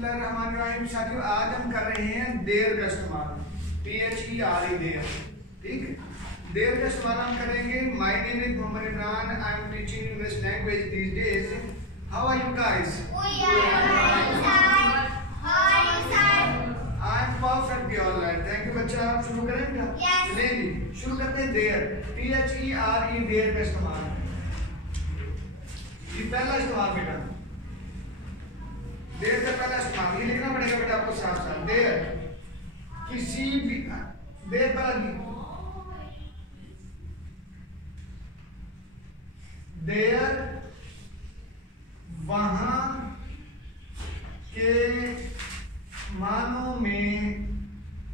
बिस्मिल्लाहिर्रहमानिर्रहीम। साथियों, आज हम कर रहे हैं देर का इस्तेमाल, THERE देर। ठीक, देर का इस्तेमाल हम करेंगे। My name is Mohammed Imran, I am teaching English language these days. How are you guys? I am perfectly alright, thank you बच्चा। आप शुरू करेंगे? चलिए जी, शुरू करते हैं। देर, THERE देर का इस्तेमाल। ये पहला इस्तेमाल बेटा, देर का पहला इस्तेमाल ये लिखना पड़ेगा बेटा आपको साफ साफ। देर किसी भी, देर पहला, देर वहां के मानों में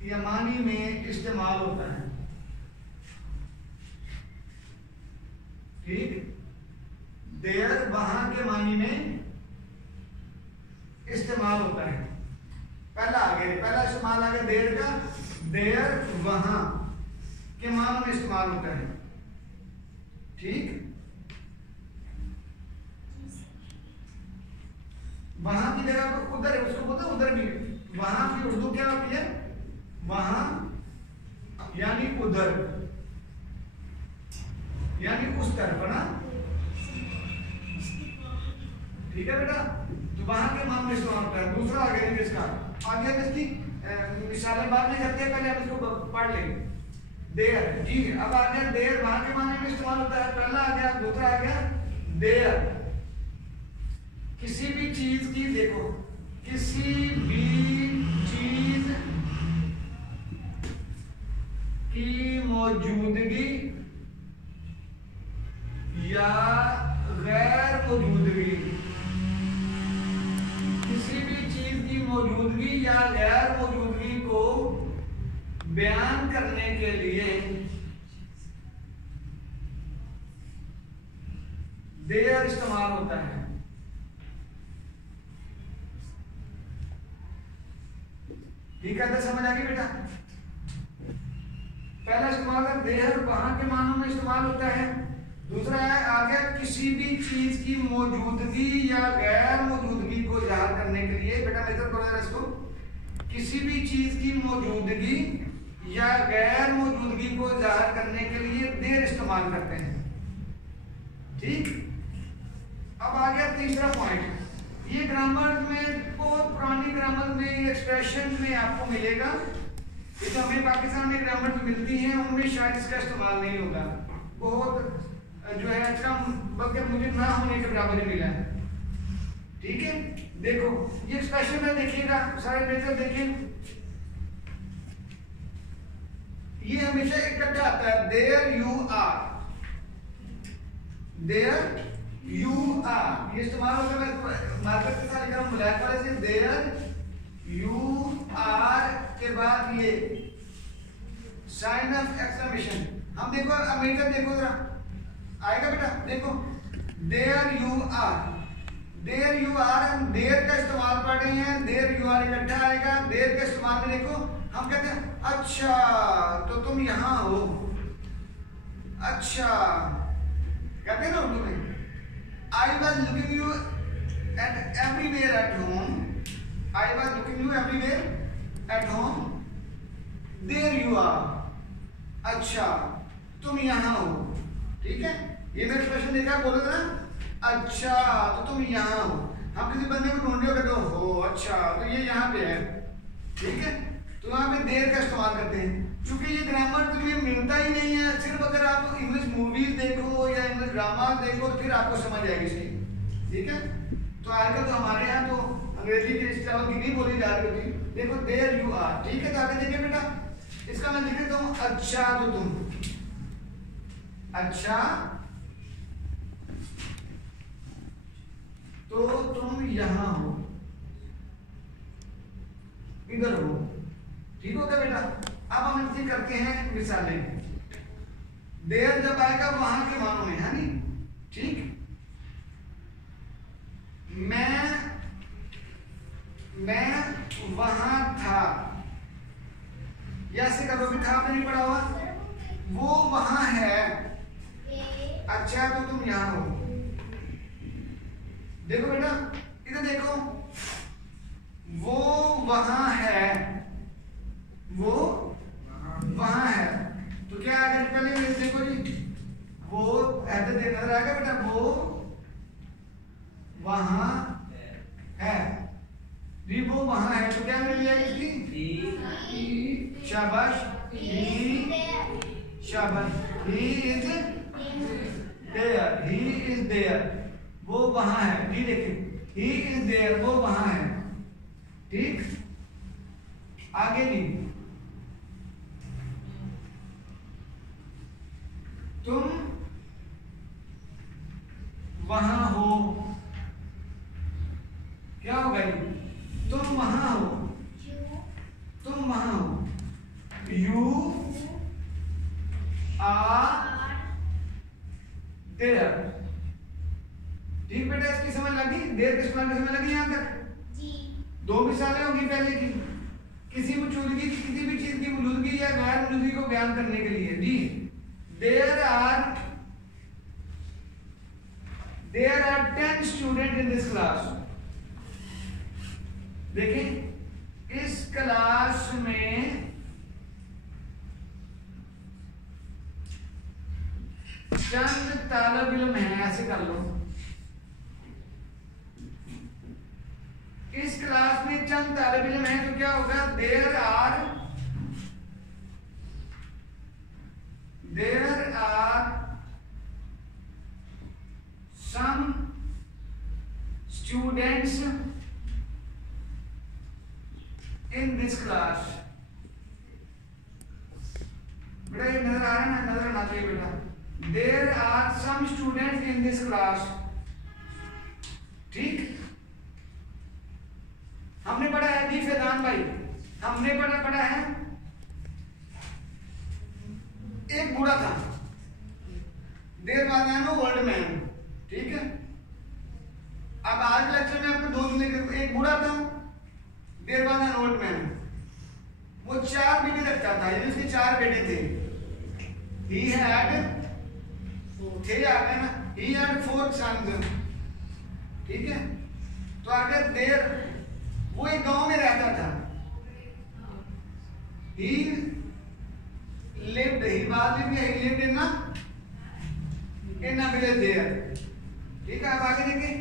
या मानी में इस्तेमाल होता है। ठीक, देर वहां के मानी में इस्तेमाल होता है। पहला आ गया, पहला इस्तेमाल आ गया देर का। देर वहां के मानों में इस्तेमाल होता है। ठीक, वहां की जगह पर उधर है, उसको बोलते हैं उधर भी। वहां की उर्दू क्या होती है? वहां यानी उधर, यानी उस तरफ ना। ठीक है बेटा, तो वहां के मान में इस्तेमाल होता है। दूसरा आ गया इसका, आगे इसकी मिसालें बाद में करते हैं, पहले हम इसको पढ़ लेंगे। देर जी, अब आ गया देर वहां के माने में इस्तेमाल होता है। पहला आ गया, दूसरा आ गया देर किसी भी चीज की, देखो किसी भी चीज की मौजूदगी या गैर मौजूदगी, किसी भी चीज की मौजूदगी या गैर मौजूदगी को बयान करने के लिए देर इस्तेमाल होता है। ठीक है, समझ आ गई बेटा? पहला इस्तेमाल है देर वहां के मानों में इस्तेमाल होता है। दूसरा है आ गया किसी भी चीज की मौजूदगी या गैर मौजूदगी को जाहिर करने के लिए। बेटा मेजर करो जरा इसको। किसी भी चीज की मौजूदगी या गैर मौजूदगी को जाहिर करने के लिए देर इस्तेमाल करते हैं। ठीक, अब आ गया तीसरा पॉइंट। ये ग्रामर में, बहुत पुरानी ग्रामर में, एक्सप्रेशन में आपको मिलेगा। ये तो हमें पाकिस्तान में ग्रामर में मिलती हैं, उनमें शायद इसका इस्तेमाल नहीं होगा। बहुत जो है कम, बल्कि मुझे ना होने के बराबर ही मिला है। ठीक है, देखो ये एक्सप्रेशन में देखिएगा, सारे मेथड देखिए, ये हमेशा इकट्ठा आता है। There you are, there you are, ये इस्तेमाल होगा। मैं मार्कर के साथ लिख रहा हूं ब्लैक वाले से। देयर यू आर के बाद ये साइन ऑफ एक्सक्लेमेशन। हम देखो अमेरिका, देखो जरा आएगा बेटा, देखो there you are, there you are. हम देयर का इस्तेमाल पढ़ रहे हैं, देयर यू आर इकट्ठा आएगा। देयर के इस्तेमाल में देखो हम कहते हैं अच्छा तो तुम यहां हो, अच्छा कहते हैं ना उर्दू में। I was looking you at everywhere at home. I was looking you everywhere at home. There you are. अच्छा तुम यहाँ हो। ठीक है, ये मैं एक्सप्रेशन देखा, बोलो ना अच्छा तो तुम यहाँ हो। हम किसी बंदे को ढूंढ रहे हो, अच्छा तो ये यहाँ पे है। ठीक है, तो यहाँ पे देर का इस्तेमाल करते हैं। क्योंकि ये ग्रामर तुम्हें मिलता ही नहीं है। सिर्फ अगर आप इंग्लिश मूवीज देखो या इंग्लिश ड्रामा देखो फिर आपको समझ आएगी सही। ठीक है, तो आजकल तो हमारे यहाँ तो अंग्रेजी के इस तरह की नहीं बोली जा रही होती। देखो देयर यू आर। ठीक है, तो आगे देखिए बेटा, इसका मैं लिख देता हूँ अच्छा तो तुम, अच्छा तो तुम यहाँ हो, इधर हो। ठीक होगा बेटा? अब हम इनसे करते हैं मिसालें। देर जब आएगा वहां के मानों में, है नी? ठीक, मैं वहां था, ऐसे करो भी था, आपने नहीं पढ़ा हुआ। वो वहां है, अच्छा तो तुम यहां हो। देखो बेटा इधर देखो, दी वो वहां है तो क्या मिल जाएगी इसकी शाबाश शाबाश ही इज देयर वो वहां है डी देखिए ही इज देयर वो वहां है ठीक आगे दी तुम वहां हो क्या होगा ये तुम वहां हो तुम वहां हो यू आर देयर ठीक बेटा इसकी समझ लगी देर के इस्तेमाल की समझ लगी यहां तक जी दो मिसालें होंगी पहले की किसी मौजूदगी की किसी भी चीज की मौजूदगी या गैर मौजूदगी को बयान करने के लिए जी there are 10 student in this class देखिए इस क्लास में चंद तालिब इल्म हैं ऐसे कर लो इस क्लास में चंद तालिब इल्म हैं तो क्या होगा there are some students in this class बेटा ये नजर आ रहा है ना नजर आना चाहिए बेटा there are some students in this class ठीक हमने पढ़ा है जी फैजान भाई हमने पढ़ा है एक बूढ़ा था देर बाद आया नो ओल्ड मैन ठीक है अब आज लेक्चर में आपको दो जुमले एक बूढ़ा था देर बाद आया ओल्ड मैन वो 4 बेटे रखता था यानी उसके 4 बेटे थे he had थे आगे ना he had 4 sons ठीक है तो आगे देर वो एक गांव में रहता था he lived in a village there ठीक है अब आगे देखिए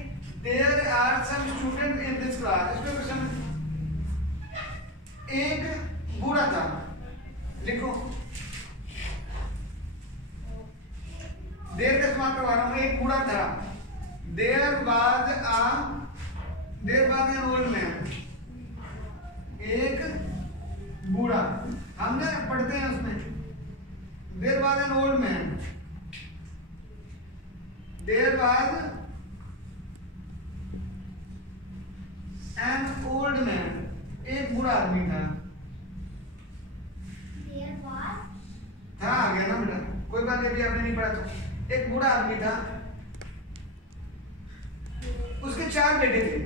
there are some students in this class इसमें क्वेश्चन एक बूढ़ा था लिखो देर का इस्तेमाल करवा रहा हूं एक बूढ़ा था there was an old man एक बूढ़ा हमने पढ़ते हैं उसमें there was an old man there was an old man एक बूढ़ा आदमी था था आ गया ना बेटा कोई बात नहीं अभी आपने नहीं पढ़ा तो एक बूढ़ा आदमी था उसके 4 बेटे थे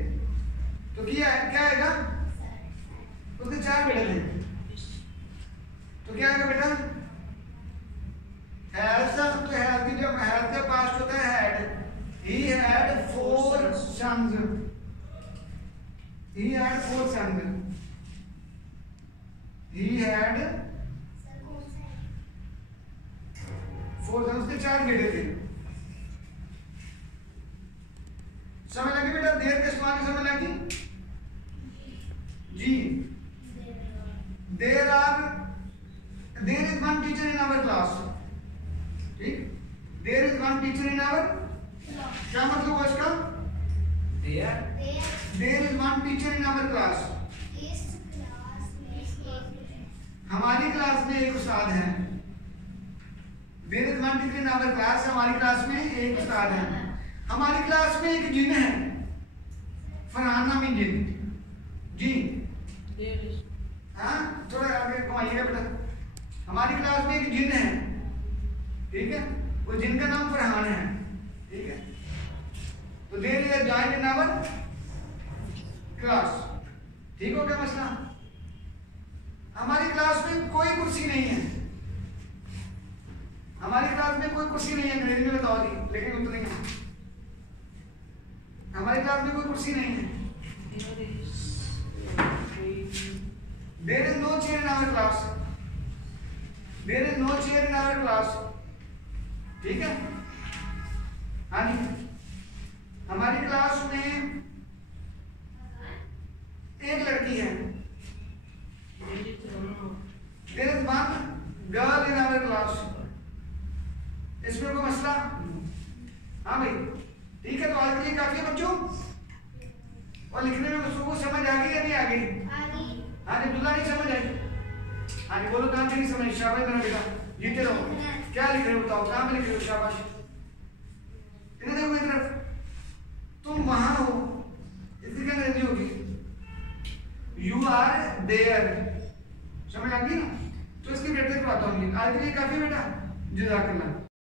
तो क्या आएगा उसके 4 बेटे थे तो क्या आएगा बेटा तो हैड की जब हैड के पास होता है had he had 4 sons he had 4 sons he had 4 sons उसके 4 बेटे थे समझ लगी बेटा देर के इस्तेमाल की समझ लगी जी there is one teacher in our class ठीक there is one teacher in our क्या मतलब हुआ इसका there is one teacher in our class इस क्लास में हमारी क्लास में एक उस्ताद है there is one teacher in our class हमारी क्लास में एक उस्ताद है हमारी क्लास में एक जिन है फरहान नामी जिन जी हाँ थोड़ा आगे घुमाइएगा बेटा हमारी क्लास में एक जिन है ठीक है वो जिन का नाम फरहान है ठीक है तो there is a joint in our class ठीक हो गया मसला हमारी क्लास में कोई कुर्सी नहीं है हमारी क्लास में कोई कुर्सी नहीं है अंग्रेजी में बताओ दी लेकिन उतनी है हमारी क्लास में कोई कुर्सी नहीं है there is no chair in our class there is no chair in our class ठीक है हाँ जी हमारी क्लास में एक ठीक है, तो आज के लिए काफी है बच्चों। और लिखने में बच्चों को समझ आ गई या नहीं आ गई? हाँ जी, अब्दुल्ला नहीं समझ आई? हाँ जी बोलो, कहाँ पे नहीं समझ? शाबाश मेरा बेटा, जीते रहो। क्या लिख रहे हो बताओ, कहाँ पे लिख रहे हो? शाबाश, इधर देखो मेरी तरफ, तुम वहां हो, इसकी क्या अंग्रेजी होगी? You are there. समझ आ गई ना? तो इसकी प्रैक्टिस करवाता हूँ। आज के लिए काफी बेटा, जज़ाकल्लाह।